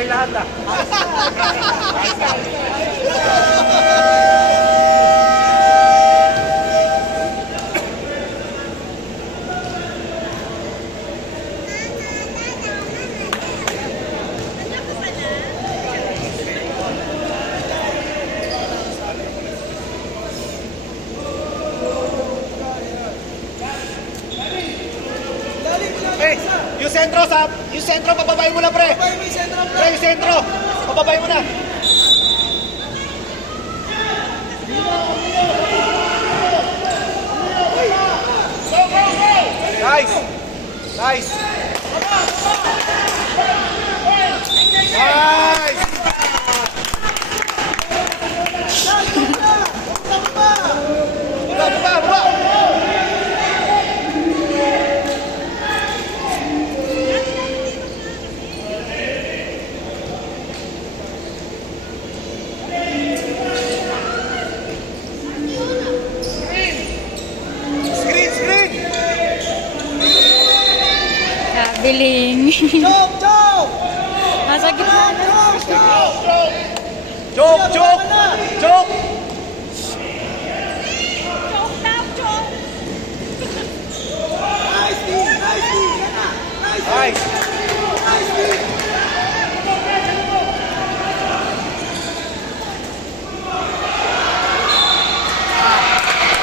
tayo lahat ah. Yung sentro, pababay mo na, pre. Pre, yung sentro. Pababay mo na. Nice. Nice. Nice. Baba. Biling. Chok! Nasa gitna. Chok! Nice!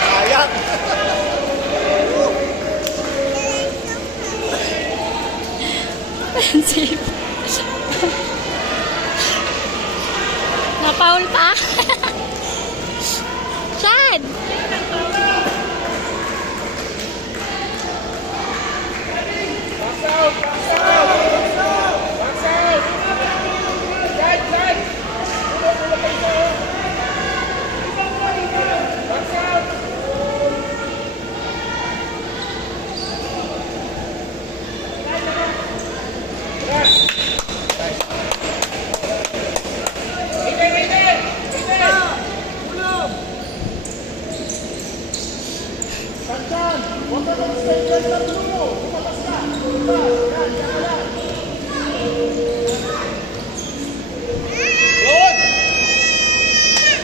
Sayang! Offensive. Napaul pa. Chad!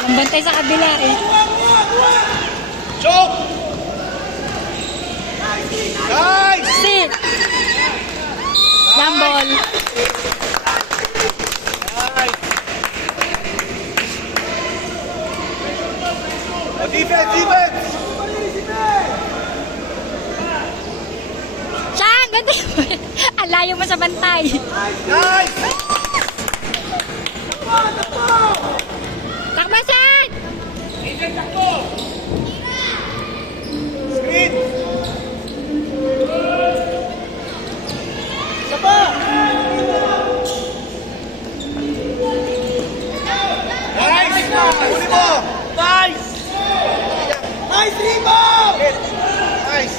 Ang bantay sa kabila eh. Chok! Nice! Sit! Jambol. Defense! Chan! Bantay mo. Ang layo mo sa bantay. Nice! Takba, Chan! Screen! Nice! Huli mo! Nice! Nice rebound! Nice!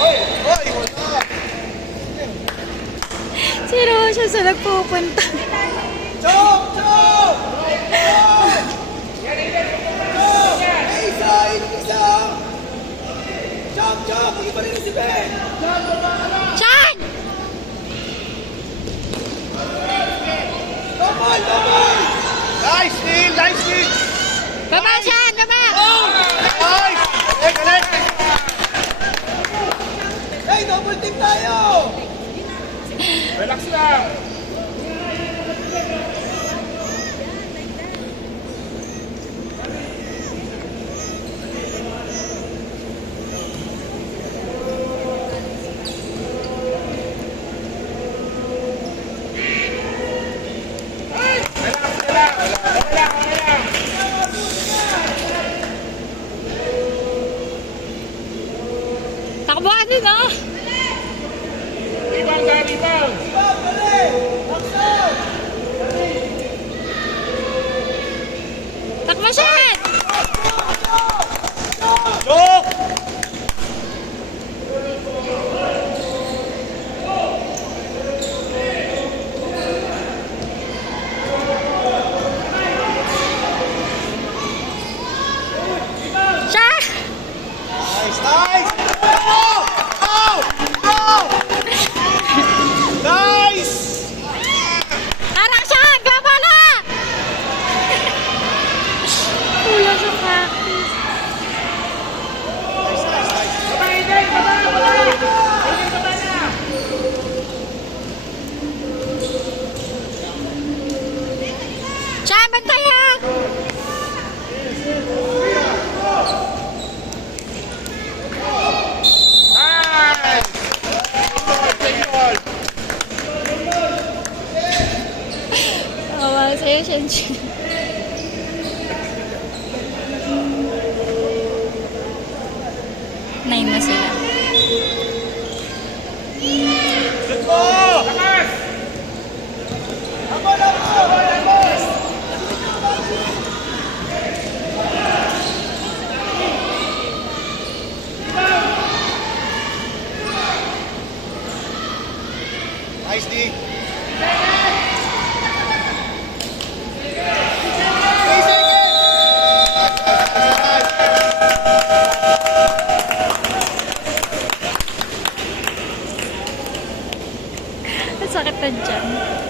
Oy! Wala! Si Rosha sa nagpupunta. Chok! Chok! Mag-iba rin si Ben! Chan! Double! Nice steal! Baba, Chan! Baba! Nice! Galing! Hey, double team tayo! Relax lang. Takbuhan din, oh! Rebound! Takbo, Chan! Chok! Chan! Nice! Go! Nice! 9 na sila. Shoot mo! Nice, D. Ang sakit na dyan.